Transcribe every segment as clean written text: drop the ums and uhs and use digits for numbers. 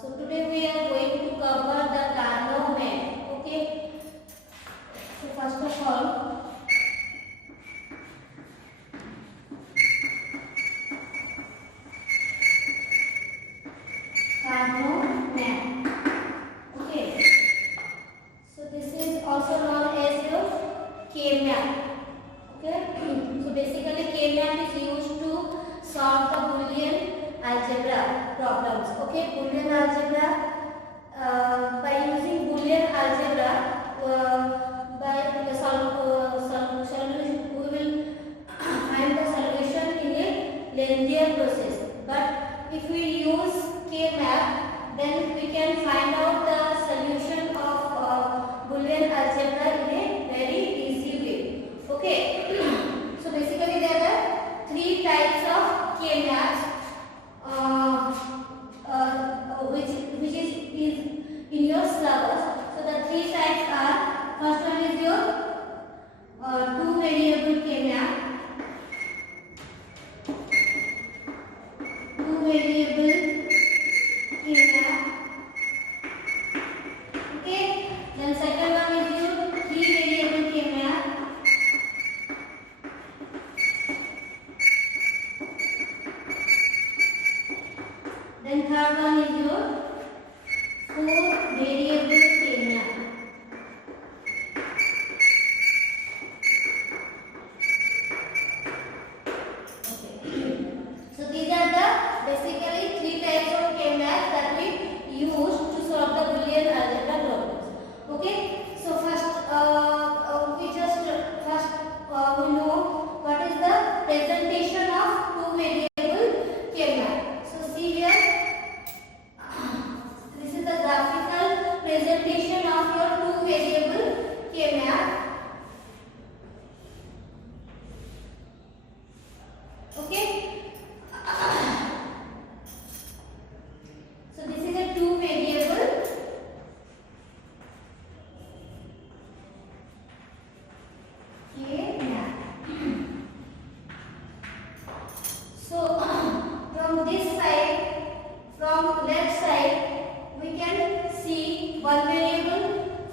So today we are going to cover the Carnot map. Okay. So first of all, Carnot map. Okay. So this is also known as your K map. Okay. So basically K map is used to solve the Boolean algebra problems. Okay. Boolean algebra. By using Boolean algebra, by the solution, we will find the solution in a linear process. But if we use K-map, then we can find out the solution of Boolean algebra in a very easy way. Okay. So basically, there are three types of K-maps. Which is in your syllabus. So the three types are, first one is your two variable K-map, okay. Then second one is your three variable K-map, then third one is your four variable K-map. Okay. So these are the basically three types of K-map that we use to solve the Boolean algebra problems. Okay. So first, we know what is the presentation of two variable K-map. So see here. This is the graphical presentation of your two variable K-map. Okay. So this is a two variable K-map. So from this side, from left side, we can see one variable.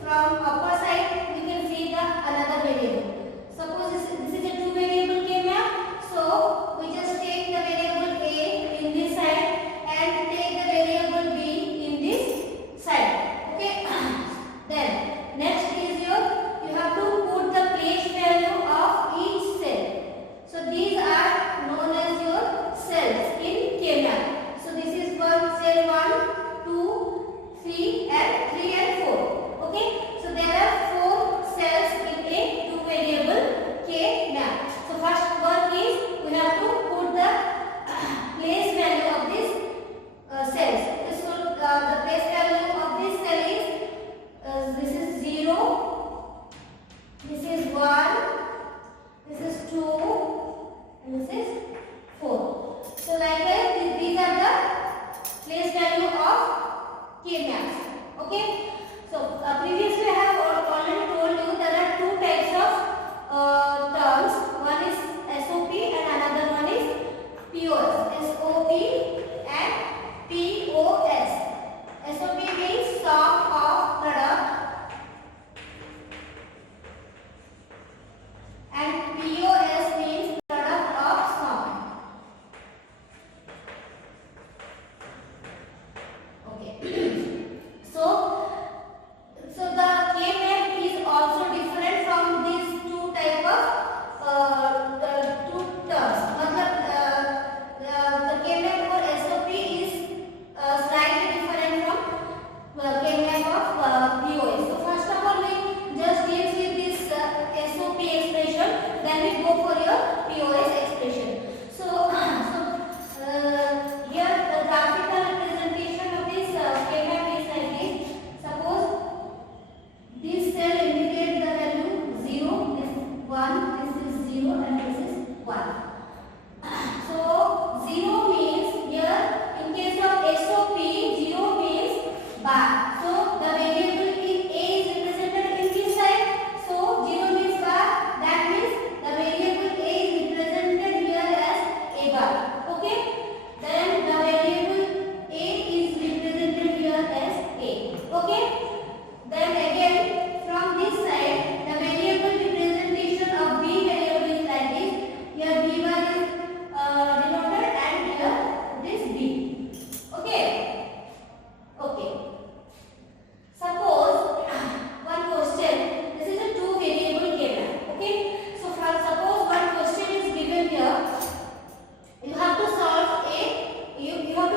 From upper side, we can see the another variable. Suppose this is a two variable K-map. So we just take the variable A in this side and take the variable B in this side. Okay. Then next is you have to put the place value of each cell. So these are known as your cells in K-map. So this is one cell 1, 2, 3 and 4. Okay. So there are 4 cells in a two variable K-map. So first one is we have to put the place value of this cells. So the place value of this cell is this is 0, this is 1, this is 2, and this is 4. So like that, these are the place value of K-maps.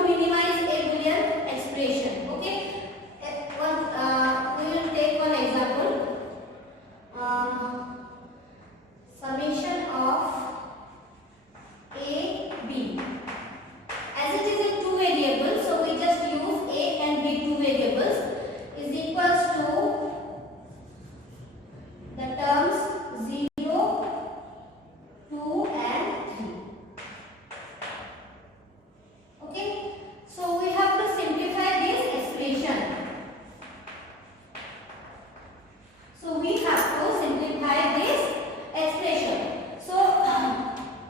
minimize a Boolean expression. Okay, we will take one example. Summation of a b. As it is a two variables, so we just use a and b, two variables, is equals to the terms 0, 2 and 3. Okay, so we have to simplify this expression. So we have to simplify this expression. So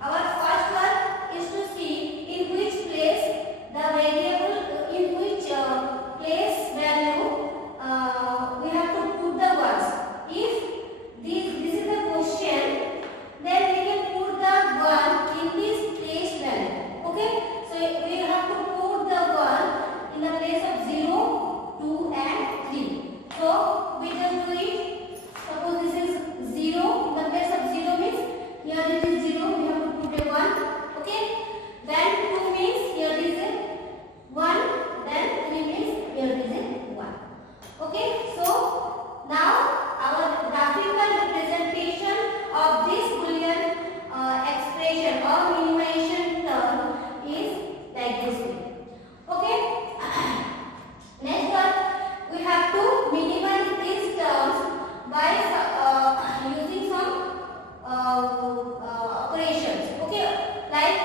our first one is to see in which place the variable, in which place value we have to put the words. If this is the question, then we can put the one in this place value. Okay, so we have to put the one in the place of 0, 2 and 3. So we just do it. Suppose this is 0, the place of 0 means here it is 0, we have to put a 1. Okay, then 2 means here is a 1, then 3 means here is a 1. Okay, so now our graphical representation of this Boolean expression or minimization term is like this way. Okay, next one, we have to minimize these terms by using some operations. Okay, like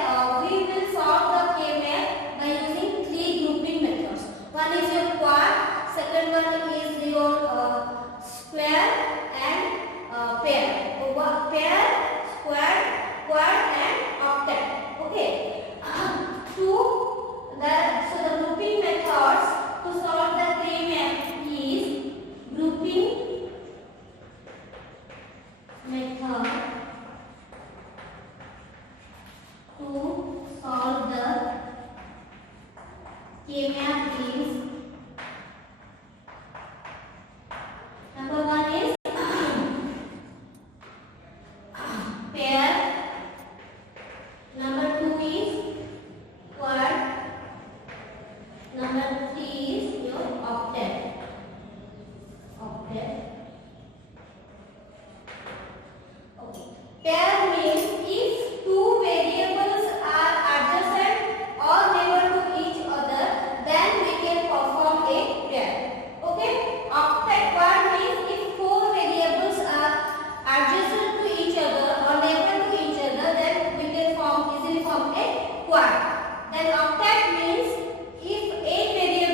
we will solve the K-map by using three grouping methods. One is your quad, second one is your square and pair. Pair, square, quad and octet. Okay, so the grouping methods to solve the K-map is grouping method to solve the K-map is number one is pair, number two is quad, number three is your octet. Okay. Pair means if two variables are adjacent or neighbor to each other, then we can perform a pair. Okay. Octet quad means if four variables are adjacent to each other or neighbor to each other, then we can easily form a quad. Then octet means if 8 variables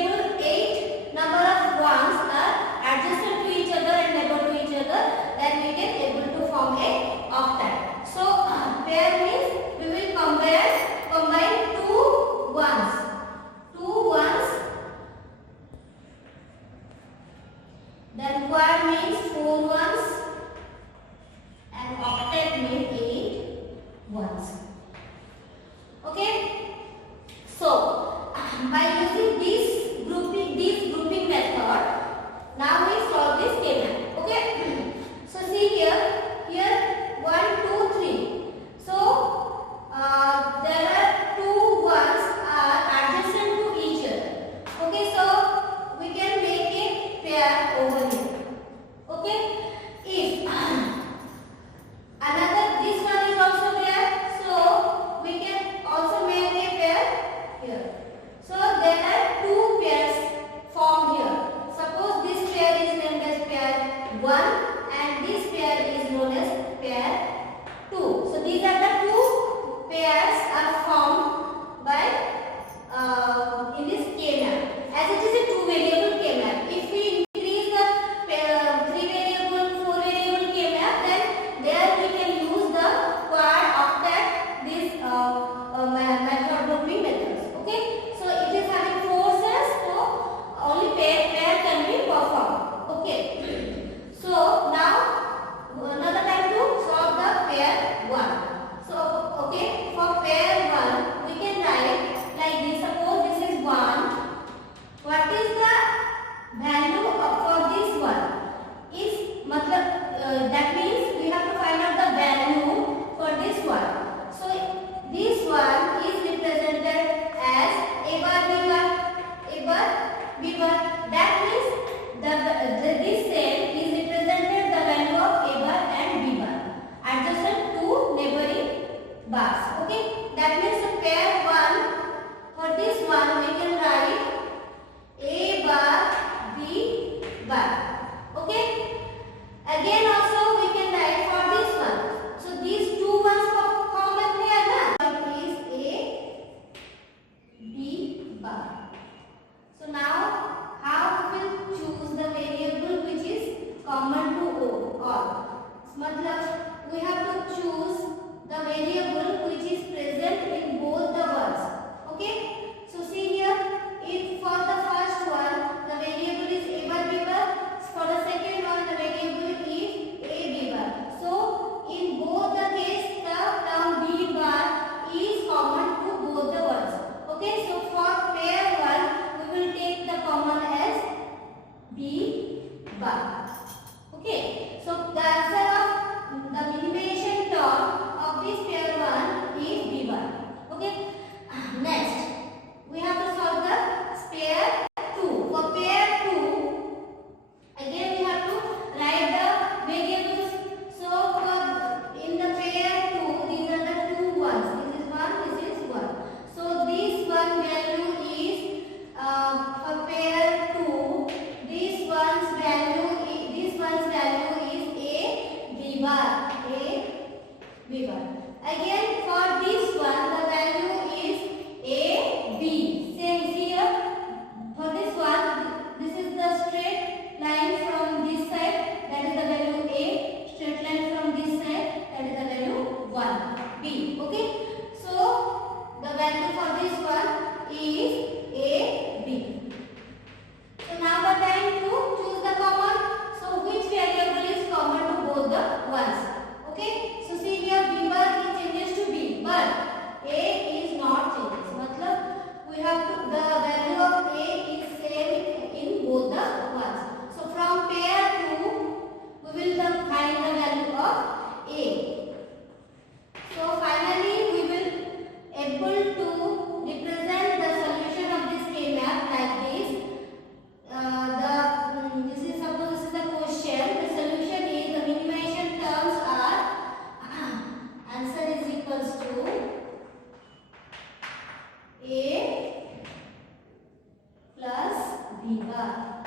bar.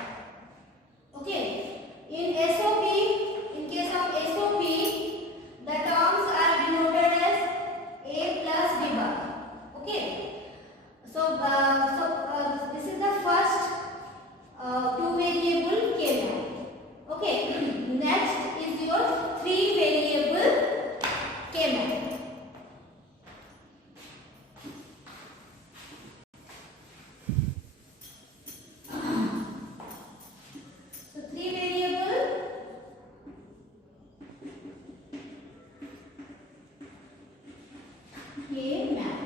Okay. In SOP, in case of SOP, the terms are denoted as A plus B bar. Okay. So this is the first two variable K-map. Okay. Next is your three variable K-map. So three variable K-map.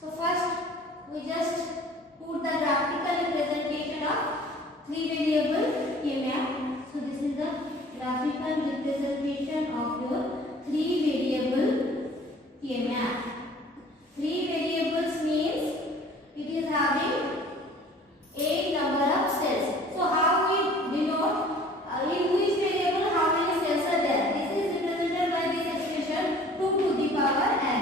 So first we just put the graphical representation of three variable K-map. So this is the graphical representation of your three variable K-map. Three variables means it is having a number of cells. So how we denote in which variable how many cells are there? This is represented by this expression 2 to the power n.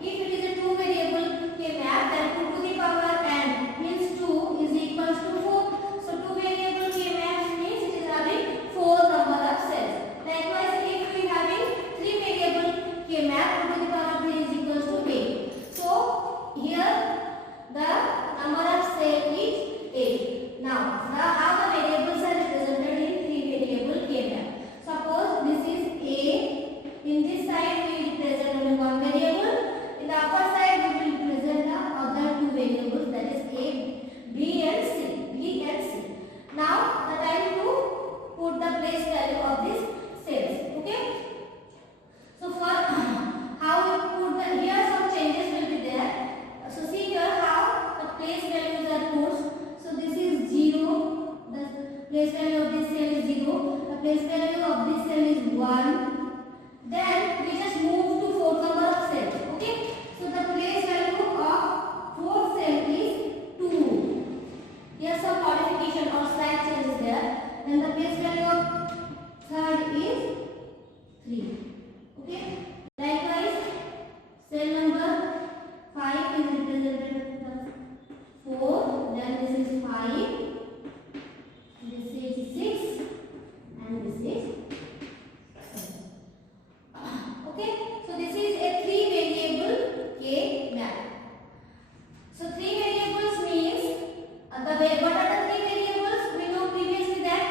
If it is a two variable K-map, then 2 to the power n means 2 is equals to 4. So two variable K-map means it is having 4 number of cells. Likewise, if we having three variable K-map, 2 to the power 3 is equals to 8. So here the number of cells is 8. Now how the variables are represented in three variable K-map. Suppose this is A. In this side we represent only one variable. In the upper side we will represent the other two variables, that is A, B and C. Now the time to put the place value of these cells. Okay. So for how we put the, here some changes will be there. So see here how the place values are put. So this is 0. The place value of this cell is 0. The place value of this cell is 1. Then we just move to 4 number of cells. Okay. So the place value of 4th cell is 2. Here some modification or slight change is there. Then the place value of third is 3. Okay. Likewise, cell number 5 is represented as 4. Then this is 5. This is 6. And this is 7. Okay. So this is a three variable K-map. So three variables means what are the three variables? We know previously that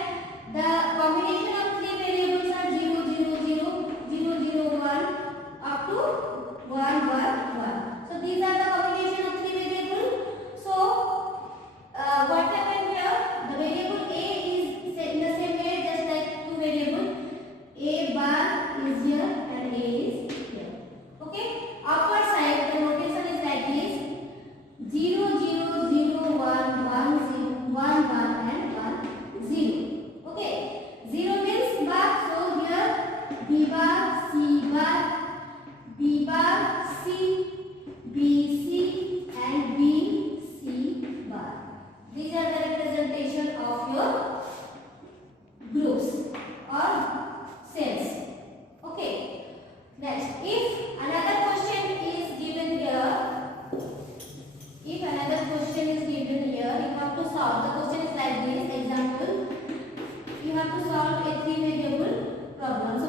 the combination of three variables are 0, 0, 0, 0, 0, 1 up to 1, 1, 1. So these are the combination of three variables. So what happened here? The variable A is in the same way just like two variables. A bar is here and A is here. Okay. Upper side the notation is like this: 0, 0, 0, 1, 1, 0, 1, 1 and 1, 0. Okay. 0 means bar. So here B bar, C bar, B bar, C, B, C and B, C bar. These are the representation of your groups or cells. Okay. Next, if another question is given here, you have to solve. The question is like this. Example, you have to solve a three variable problem. So